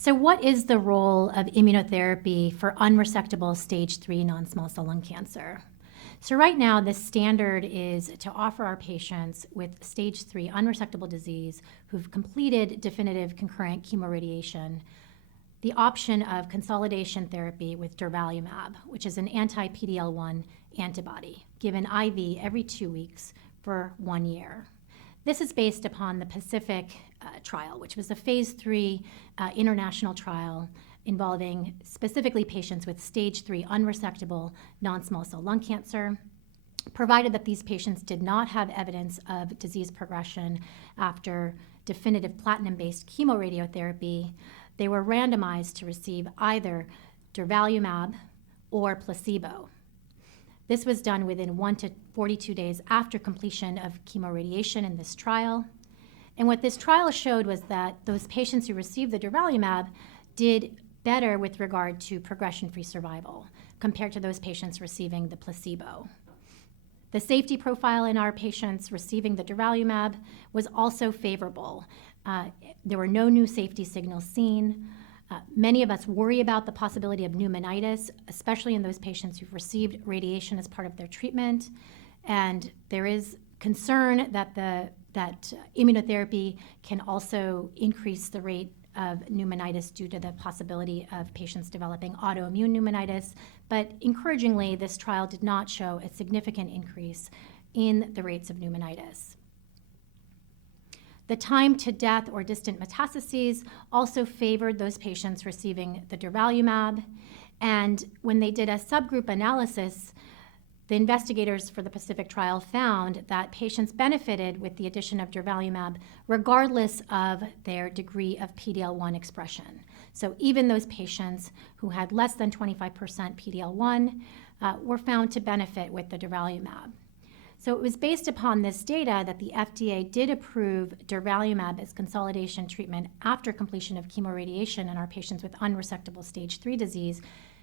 So what is the role of immunotherapy for unresectable stage 3 non-small cell lung cancer? So right now, the standard is to offer our patients with stage 3 unresectable disease who've completed definitive concurrent chemoradiation the option of consolidation therapy with durvalumab, which is an anti-PD-L1 antibody, given IV every 2 weeks for 1 year. This is based upon the Pacific trial, which was a phase 3 international trial involving specifically patients with stage 3 unresectable non-small cell lung cancer, provided that these patients did not have evidence of disease progression after definitive platinum-based chemoradiotherapy. They were randomized to receive either durvalumab or placebo. This was done within 1 to 42 days after completion of chemoradiation in this trial. And what this trial showed was that those patients who received the durvalumab did better with regard to progression-free survival compared to those patients receiving the placebo. The safety profile in our patients receiving the durvalumab was also favorable. There were no new safety signals seen. Many of us worry about the possibility of pneumonitis, especially in those patients who've received radiation as part of their treatment. And there is concern that immunotherapy can also increase the rate of pneumonitis due to the possibility of patients developing autoimmune pneumonitis. But encouragingly, this trial did not show a significant increase in the rates of pneumonitis. The time to death or distant metastases also favored those patients receiving the durvalumab. And when they did a subgroup analysis, the investigators for the Pacific trial found that patients benefited with the addition of durvalumab regardless of their degree of PD-L1 expression. So even those patients who had less than 25% PD-L1 were found to benefit with the durvalumab. So it was based upon this data that the FDA did approve durvalumab as consolidation treatment after completion of chemoradiation in our patients with unresectable stage 3 disease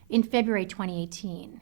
in February 2018.